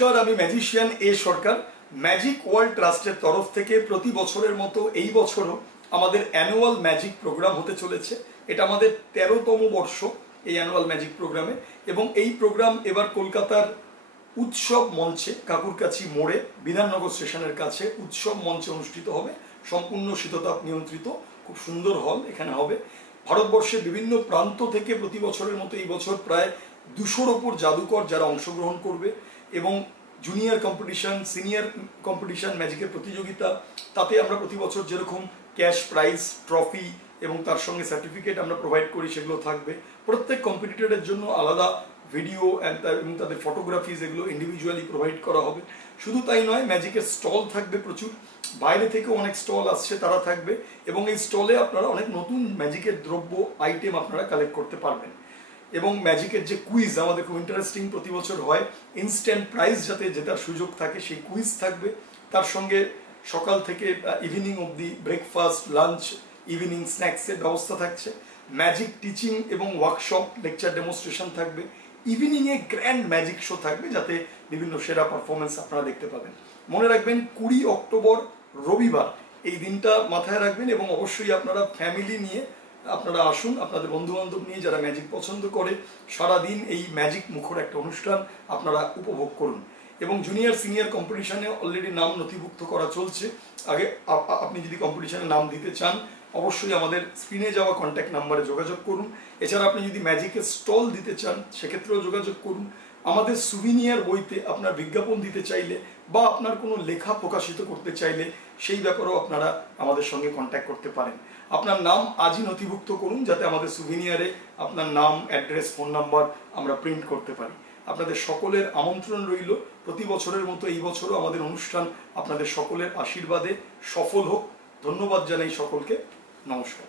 নমস্কার, আমি ম্যাজিশিয়ান এ সরকার। Magic world ট্রাস্টের তরফ থেকে প্রতি বছরের মতো এই বছরও আমাদের অ্যানুয়াল ম্যাজিক প্রোগ্রাম হতে চলেছে। এটা আমাদের 13তম বর্ষ এই অ্যানুয়াল ম্যাজিক প্রোগ্রামে, এবং এই প্রোগ্রাম এবার কলকাতার উৎসব মঞ্চে, কাকুরকাছি মোড়ে, বিধাননগর স্টেশনের কাছে উৎসব মঞ্চে অনুষ্ঠিত হবে। সম্পূর্ণ শীততাপ নিয়ন্ত্রিত খুব সুন্দর হল এখানে হবে। ভারতবর্ষের বিভিন্ন প্রান্ত থেকে প্রতি বছরের মতো এই বছর প্রায় 200-র ওপর জাদুকর যারা অংশগ্রহণ করবে, এবং জুনিয়র কম্পিটিশন, সিনিয়র কম্পিটিশন, ম্যাজিকের প্রতিযোগিতা, তাতে আমরা প্রতি বছর যেরকম ক্যাশ প্রাইজ, ট্রফি এবং তার সঙ্গে সার্টিফিকেট আমরা প্রোভাইড করি সেগুলো থাকবে। প্রত্যেক কম্পিটিটরের জন্য আলাদা ভিডিও এবং তাদের ফটোগ্রাফিজ এগুলো ইন্ডিভিজুয়ালি প্রোভাইড করা হবে। শুধু তাই নয়, ম্যাজিকের স্টল থাকবে প্রচুর, বাইরে থেকেও অনেক স্টল আসছে, তারা থাকবে, এবং এই স্টলে আপনারা অনেক নতুন ম্যাজিকের দ্রব্য, আইটেম আপনারা কালেক্ট করতে পারবেন। এবং ম্যাজিকের যে কুইজ আমাদের খুব ইন্টারেস্টিং প্রতি বছর হয়, ইনস্ট্যান্ট প্রাইজ যাতে জেতার সুযোগ থাকে সেই কুইজ থাকবে। তার সঙ্গে সকাল থেকে ইভিনিং অবধি ব্রেকফাস্ট, লাঞ্চ, ইভিনিং স্ন্যাক্সের ব্যবস্থা থাকছে। ম্যাজিক টিচিং এবং ওয়ার্কশপ, লেকচার, ডেমনস্ট্রেশন থাকবে। ইভিনিংয়ে গ্র্যান্ড ম্যাজিক শো থাকবে, যাতে বিভিন্ন সেরা পারফরমেন্স আপনারা দেখতে পাবেন। মনে রাখবেন 20 অক্টোবর রবিবার, এই দিনটা মাথায় রাখবেন, এবং অবশ্যই আপনারা ফ্যামিলি নিয়ে আপনারা আসুন, আপনাদের বন্ধু বান্ধব নিয়ে যারা ম্যাজিক পছন্দ করে। সারাদিন এই ম্যাজিক মুখর একটা অনুষ্ঠান আপনারা উপভোগ করুন। এবং জুনিয়র সিনিয়র কম্পিটিশনে অলরেডি নাম নথিভুক্ত করা চলছে। আগে আপনি যদি কম্পিটিশনে নাম দিতে চান, অবশ্যই আমাদের স্ক্রিনে যাওয়া কন্ট্যাক্ট নাম্বারে যোগাযোগ করুন। এছাড়া আপনি যদি ম্যাজিকের স্টল দিতে চান, সেক্ষেত্রেও যোগাযোগ করুন। আমাদের সুভিনিয়ার বইতে আপনার বিজ্ঞাপন দিতে চাইলে বা আপনার কোনো লেখা প্রকাশিত করতে চাইলে সেই ব্যাপারেও আপনারা আমাদের সঙ্গে কন্ট্যাক্ট করতে পারেন। আপনার নাম আজই নথিভুক্ত করুন, যাতে আমাদের সুভিনিয়ারে আপনার নাম, অ্যাড্রেস, ফোন নাম্বার আমরা প্রিন্ট করতে পারি। আপনাদের সকলের আমন্ত্রণ রইল। প্রতি বছরের মতো এই বছরও আমাদের অনুষ্ঠান আপনাদের সকলের আশীর্বাদে সফল হোক। ধন্যবাদ জানাই সকলকে। নমস্কার।